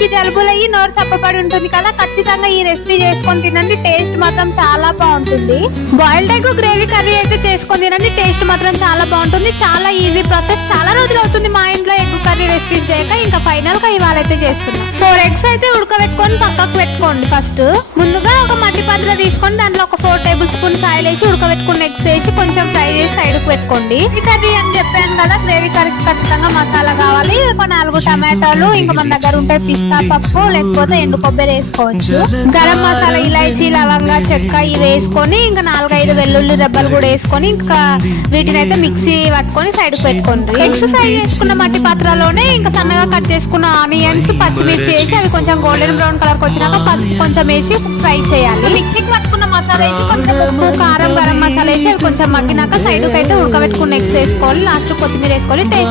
మీకు జలుబులయ్యి నోరు చప్పబడి ఉంటుంది కదా, ఖచ్చితంగా ఈ రెసిపీ చేసుకొని తినండి. టేస్ట్ మాత్రం చాలా బాగుంటుంది. బాయిల్డ్ ఎగ్ గ్రేవీ కర్రీ అయితే చేసుకొని తినండి. టేస్ట్ మాత్రం చాలా బాగుంటుంది. చాలా ఈజీ ప్రాసెస్. చాలా రోజులు అవుతుంది మా ఇంట్లో ఎగ్ కర్రీ రెసిపీస్ చేయక. ఇంకా ఫైనల్ గా ఇవాళ అయితే చేస్తున్నాం. 4 eggs అయితే ఉడకబెట్టుకొని పక్కకు పెట్టుకోండి. ఫస్ట్ ముందుగా ఒక మట్టి పాత్ర తీసుకొని దాంట్లో ఒక 4 tablespoons ఆయిల్ వేసి ఉడకబెట్టుకున్న ఎగ్స్ వేసి కొంచెం ఫ్రై చేసి సైడ్ కు పెట్టుకోండి. ఈ కర్రీ అని చెప్పాను కదా, గ్రేవీ కర్రీకి ఖచ్చితంగా మసాలా కావాలి. ఒక 4 టమాటాలు, ఇంకా మన దగ్గర ఉంటే పిస్తా పప్పు లేకపోతే ఎండు కొబ్బరి వేసుకోవచ్చు. గరం మసాలా, ఇలాచీ, లవంగా, చెక్క ఇవి వేసుకొని ఇంకా 4-5 వెల్లుల్లి రెబ్బలు కూడా వేసుకొని ఇంకా వీటిని అయితే మిక్సీ పట్టుకొని సైడ్ కు పెట్టుకోండి. ఎగ్స్ ఫ్రై చేసుకున్న మట్టి పాత్రలోనే ఇంకా సన్నగా కట్ చేసుకున్న ఆనియన్స్, పచ్చిమిర్చి వేసి అవి కొంచెం గోల్డెన్ బ్రౌన్ కలర్ వచ్చినాక పసుపు కొంచెం వేసి ఫ్రై చేయాలి. మిక్సీకి పట్టుకున్న మసాలా వేసి కొంచెం ఉప్పు, కారం, గరం మసాలా వేసి అవి కొంచెం మగ్గినాక సైడ్ కు అయితే ఉడకబెట్టుకున్న ఎగ్స్ వేసుకోవాలి. లాస్ట్ కొత్తిమీర వేసుకొని టేస్ట్